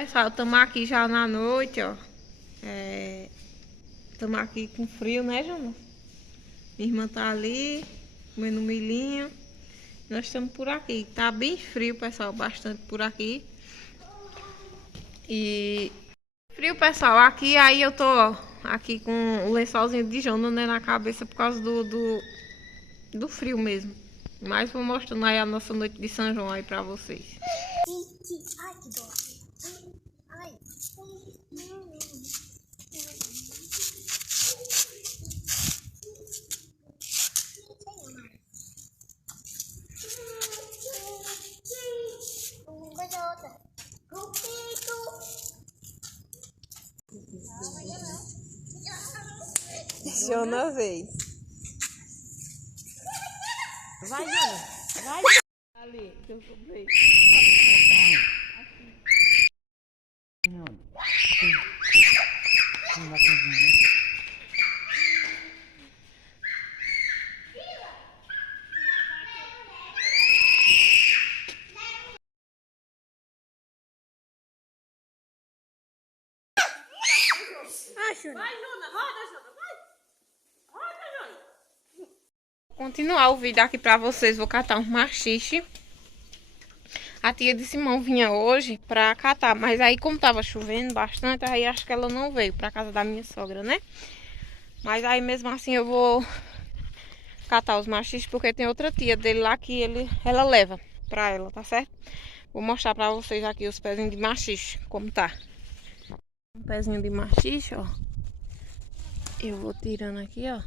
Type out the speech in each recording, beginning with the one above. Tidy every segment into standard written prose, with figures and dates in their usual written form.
Pessoal, estamos aqui já na noite, ó. Estamos aqui com frio, né, Jana? Minha irmã tá ali, comendo um milhinho. Nós estamos por aqui. Tá bem frio, pessoal, bastante por aqui. E frio, pessoal, aqui. Aí eu tô, ó, aqui com o lençolzinho de Jana, né, na cabeça por causa do frio mesmo. Mas vou mostrando aí a nossa noite de São João aí pra vocês. Ai, que dor. Ai. Coisa outra. Jana vez. Vai, Jana. Vai. Ali, que eu comprei. Vai, Jana. Roda, Jana. Vai. Roda, Jana. Continuar o vídeo aqui pra vocês. Vou catar um maxixe. A tia de Simão vinha hoje pra catar, mas aí como tava chovendo bastante, aí acho que ela não veio pra casa da minha sogra, né? Mas aí mesmo assim eu vou catar os machixes, porque tem outra tia dele lá que ela leva pra ela, tá certo? Vou mostrar pra vocês aqui os pezinhos de maxixe, como tá. Um pezinho de maxixe, ó. Eu vou tirando aqui, ó.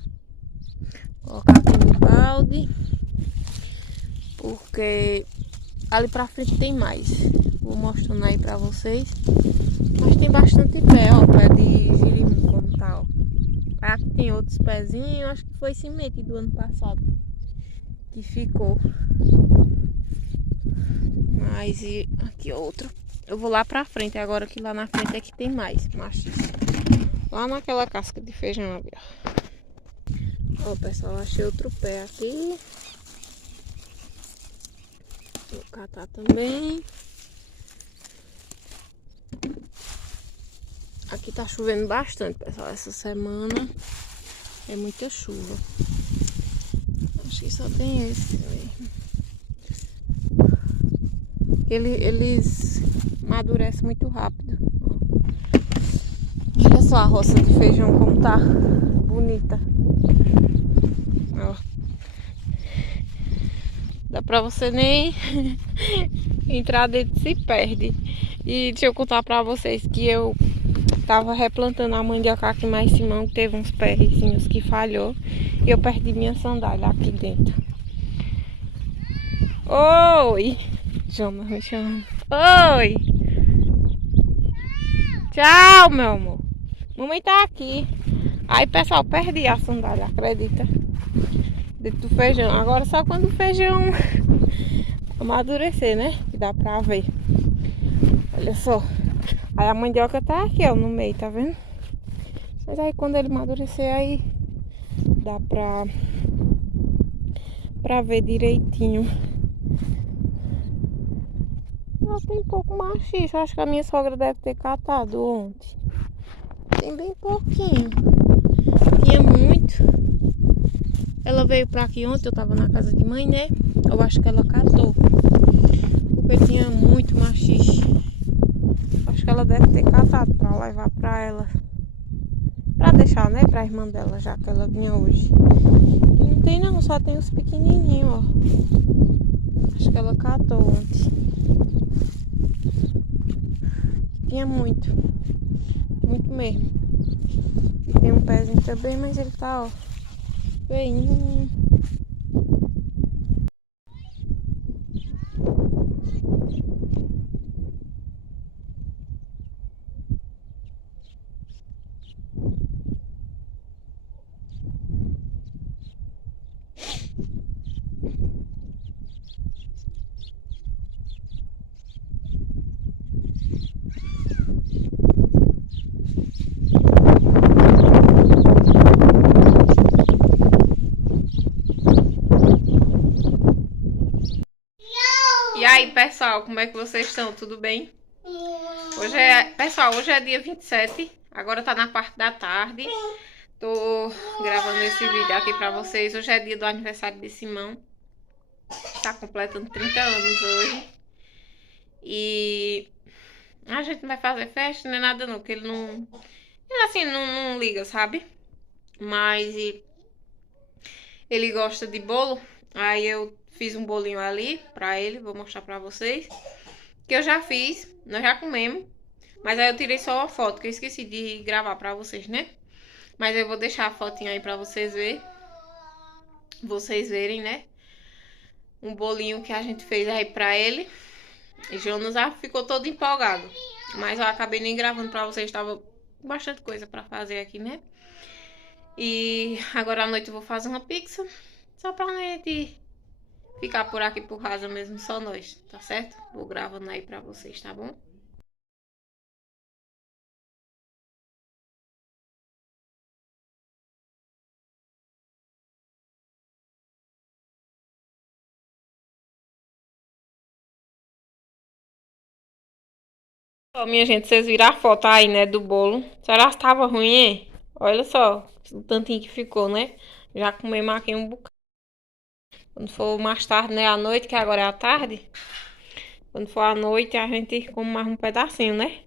Colocar aqui no balde, porque ali pra frente tem mais. Vou mostrando aí pra vocês. Mas tem bastante pé, ó. Pé de girimum, como tá, ó. Aqui tem outros pezinhos. Acho que foi semente do ano passado que ficou. Mas e aqui outro. Eu vou lá pra frente agora, que lá na frente é que tem mais maxixe. Lá naquela casca de feijão ali, ó. Ó, pessoal, achei outro pé aqui. Vou catar também. Aqui tá chovendo bastante, pessoal. Essa semana é muita chuva. Acho que só tem esse mesmo. Eles amadurecem muito rápido. Olha só a roça de feijão como tá bonita. Ó. Dá pra você nem entrar dentro, se perde. E deixa eu contar pra vocês que eu tava replantando a mandioca aqui mais Simão, que teve uns pezinhos que falhou. E eu perdi minha sandália aqui dentro. Oi! Jonas me chamando. Oi! Tchau, meu amor. Mamãe tá aqui. Aí, pessoal, perdi a sandália, acredita? Dentro do feijão. Agora só quando o feijão amadurecer, né? Que dá pra ver. Olha só. Aí a mandioca tá aqui, ó, no meio, tá vendo? Mas aí quando ele amadurecer, aí dá pra ver direitinho. Ah, tem pouco maxixe. Acho que a minha sogra deve ter catado ontem. Tem bem pouquinho. Tinha muito. Ela veio pra aqui ontem, eu tava na casa de mãe, né? Eu acho que ela catou. Porque tinha muito maxixe. Acho que ela deve ter catado pra levar pra ela. Pra deixar, né? Pra irmã dela, já que ela vinha hoje. E não tem não, só tem os pequenininhos, ó. Acho que ela catou ontem. Tinha muito. Muito mesmo. E tem um pezinho também, mas ele tá, ó, feinho. E aí, pessoal, como é que vocês estão? Tudo bem? Pessoal, hoje é dia 27. Agora tá na parte da tarde. Tô gravando esse vídeo aqui pra vocês. Hoje é dia do aniversário de Simão. Tá completando 30 anos hoje. E a gente não vai fazer festa, nem nada não, porque ele não... Ele assim, não liga, sabe? Mas ele gosta de bolo. Aí eu fiz um bolinho ali pra ele, vou mostrar pra vocês. Que eu já fiz, nós já comemos. Mas aí eu tirei só uma foto, que eu esqueci de gravar pra vocês, né? Mas eu vou deixar a fotinha aí pra vocês verem, né? Um bolinho que a gente fez aí pra ele. E Jonas já ficou todo empolgado. Mas eu acabei nem gravando pra vocês, tava bastante coisa pra fazer aqui, né? E agora à noite eu vou fazer uma pizza. Só pra gente ficar por aqui por casa mesmo, só nós, tá certo? Vou gravando aí pra vocês, tá bom? Ó, minha gente, vocês viram a foto aí, né, do bolo. Será que tava ruim, hein? Olha só, o tantinho que ficou, né? Já comemos aqui um bocado. Quando for mais tarde, né, à noite, que agora é à tarde. Quando for à noite, a gente come mais um pedacinho, né?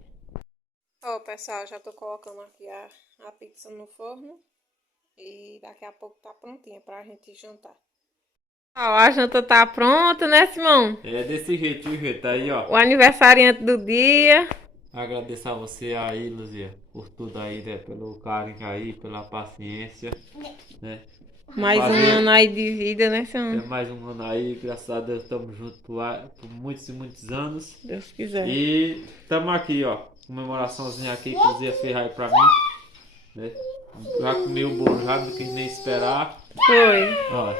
Ó, pessoal, já tô colocando aqui a pizza no forno. E daqui a pouco tá prontinha pra gente jantar. Ó, a janta tá pronta, né, Simão? É desse jeito, viu, gente? Aí, ó. O aniversariante do dia. Agradeço a você aí, Luzia, por tudo aí, né? Pelo carinho aí, pela paciência, né? Mais um ano aí de vida, né, Simão? É mais um ano aí, graças a Deus estamos juntos por muitos e muitos anos. Deus quiser. E estamos aqui, ó. Comemoraçãozinha aqui que Luzia fez aí pra mim, né? Já comi o bolo, já não quis nem esperar. Foi. Ó.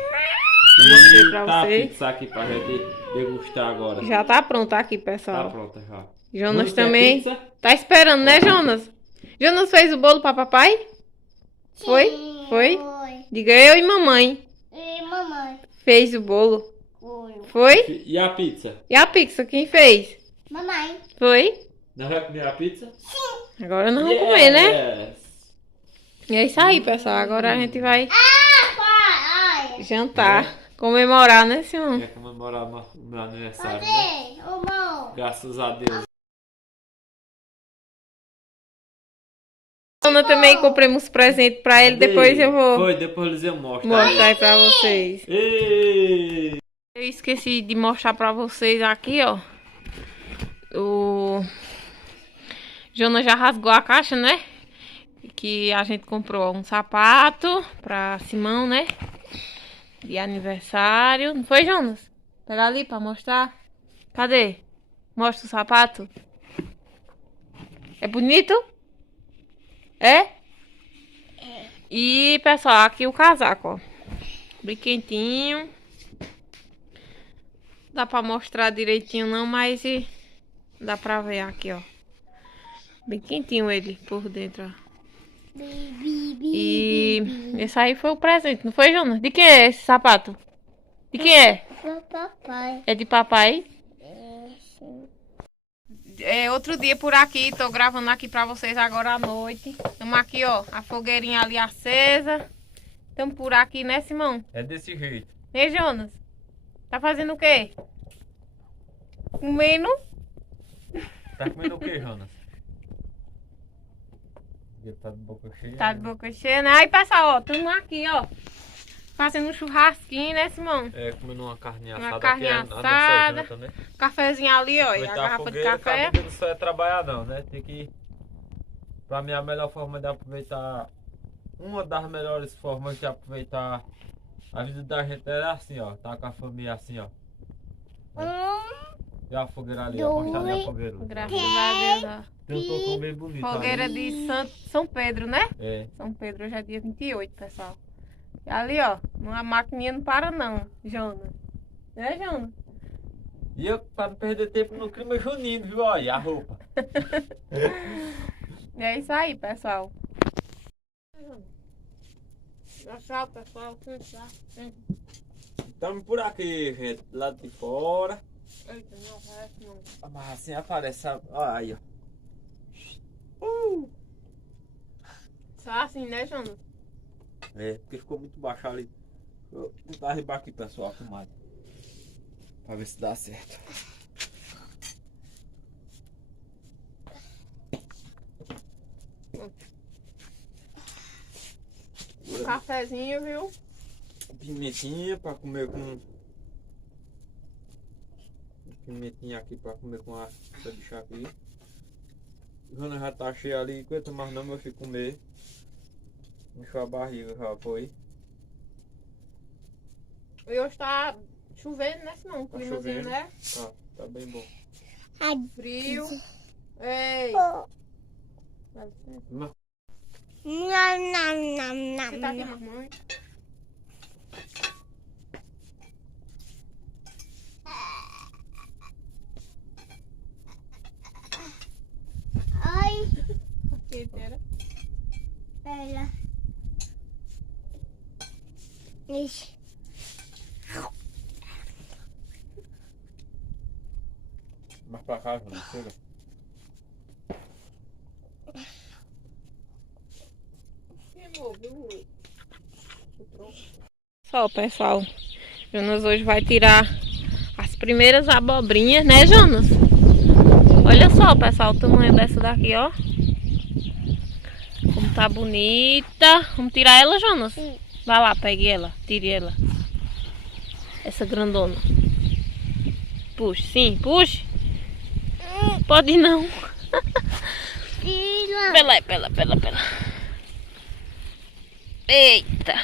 Mostrei E pra tá a vocês. pizza aqui pra gente degustar agora. Já tá pronta aqui, Tá pessoal. pronta já. Jonas Quer também pizza? tá esperando, né, Jonas? Jonas fez o bolo pra papai? Foi? Foi? Diga eu e mamãe. E mamãe. Fez o bolo. Foi. Foi? E a pizza? E a pizza, quem fez? Mamãe. Foi? Nós vamos comer a pizza? Agora nós vamos comer, né? Yes. E é isso aí, pessoal. Agora a gente vai Ai. jantar. Comemorar, né, Simão? Quer comemorar o meu aniversário, né? Cadê? Irmão. Graças a Deus. Ana também compramos presente pra ele. Depois eu vou Foi, depois eu mostro. mostrar aí pra vocês. Ei! Eu esqueci de mostrar pra vocês aqui, ó. O Jonas já rasgou a caixa, né? Que a gente comprou um sapato pra Simão, né? De aniversário. Não foi, Jonas? Pega ali pra mostrar. Cadê? Mostra o sapato. É bonito? É? E, pessoal, aqui o casaco, ó. Bem quentinho. Dá pra mostrar direitinho não, mas dá pra ver aqui, ó. Bem quentinho ele por dentro, ó. E esse aí foi o presente, não foi, Jonas? De quem é esse sapato? De quem é? Papai. É de papai? Sim. É outro dia por aqui, tô gravando aqui pra vocês agora à noite. Estamos aqui, ó, a fogueirinha ali acesa. Estamos por aqui, né, Simão? É desse jeito. E Jonas? Tá fazendo o quê? Comendo? Tá comendo o que, Jonas? Tá de boca cheia. Tá de boca cheia, né? Aí, pessoal, ó, estamos aqui, ó. Fazendo um churrasquinho, né, Simão? É, comendo uma carninha Uma assada. carninha aqui, a assada. nossa janta, né? Cafezinho ali, ó, e a Aproveitar garrafa de fogueira, café. acaba que não só é trabalhar não, né? Tem que... Pra mim a melhor forma de aproveitar... Uma das melhores formas de aproveitar a vida da gente é assim, ó. Tá com a família assim, ó. E a fogueira ali, ó. Mostra ali a fogueira. Graças a Deus, ó. Tem um tocão bem bonito Fogueira ali. de São Pedro, né? É. São Pedro, hoje é dia 28, pessoal. E ali, ó, uma maquininha não para não, Jonas. Né, Jonas? E eu, pra não perder tempo no clima junino, viu? Olha a roupa. E é isso aí, pessoal. Tchau, pessoal. Estamos por aqui, gente. Lá de fora. Eita, não aparece não. Mas assim aparece, sabe? Olha aí, ó. Só assim, né, Jonas? É, porque ficou muito baixo ali. Vou tentar arribar aqui, pessoal, a tomada. Pra ver se dá certo. Um cafezinho, viu? Pimentinha pra comer com... Pimentinha aqui pra comer com essa bicha aqui. Jona já tá cheia ali, aguenta mais não, meu filho, comer. Encheu a barriga já, foi. E hoje tá chovendo, né? Não, um Tá climazinho, chovendo. né? Tá bem bom. Frio. Ei! Dá licença. Não. Não, não, não, Você tá aqui, não. mamãe? Ai, Aqui, pera. ela. Ixi. Mais pra cá, Jona, chega. Só, pessoal, Jonas hoje vai tirar as primeiras abobrinhas, né, Jonas? Olha só, pessoal, o tamanho dessa daqui, ó. Como tá bonita. Vamos tirar ela, Jonas? Sim. Vai lá, pegue ela, tire ela. Essa grandona. Puxe, sim, puxe. Pode não. Tira. Pela. Eita.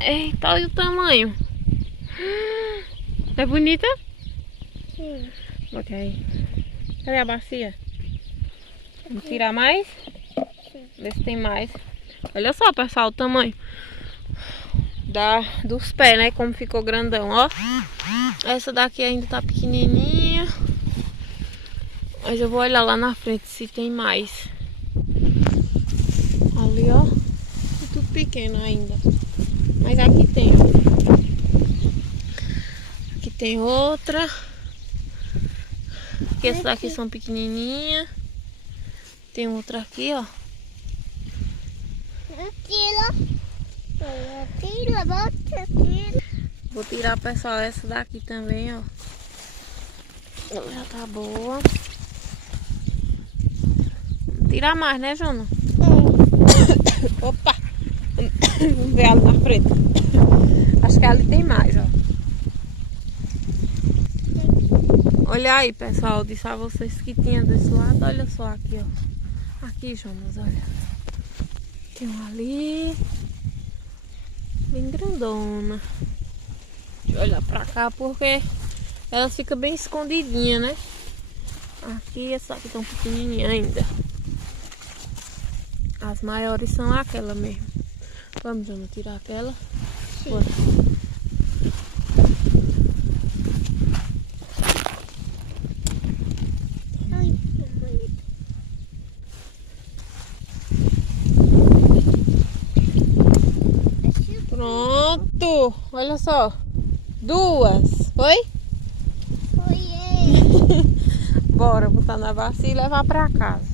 Eita, olha o tamanho. É bonita? Sim. Bota aí. Cadê a bacia? Vamos tirar mais? Ver se tem mais. Olha só, pessoal, o tamanho dos pés, né? Como ficou grandão, ó. Essa daqui ainda tá pequenininha. Mas eu vou olhar lá na frente se tem mais. Ali, ó. É tudo pequeno ainda. Mas aqui tem, ó. Aqui tem outra. Aqui, essas daqui são pequenininhas. Tem outra aqui, ó. Tira. Tira, bota, tira. Vou tirar, pessoal, essa daqui também, ó. Ela já tá boa. Vou tirar mais, né, Jona? Opa! Vamos ver ali na frente. Acho que ali tem mais, ó. Olha aí, pessoal. Eu disse a vocês que tinha desse lado. Olha só aqui, ó. Aqui, Jonas, olha. Tem um ali. Bem grandona. Deixa eu olhar pra cá porque ela fica bem escondidinha, né? Aqui, essa aqui tão pequenininha ainda. As maiores são aquela mesmo. Vamos, Jona, tirar aquela. Bora. Ai, mamãe. Pronto. Olha só. 2. Foi? Foi ele. Bora botar na bacia e levar pra casa.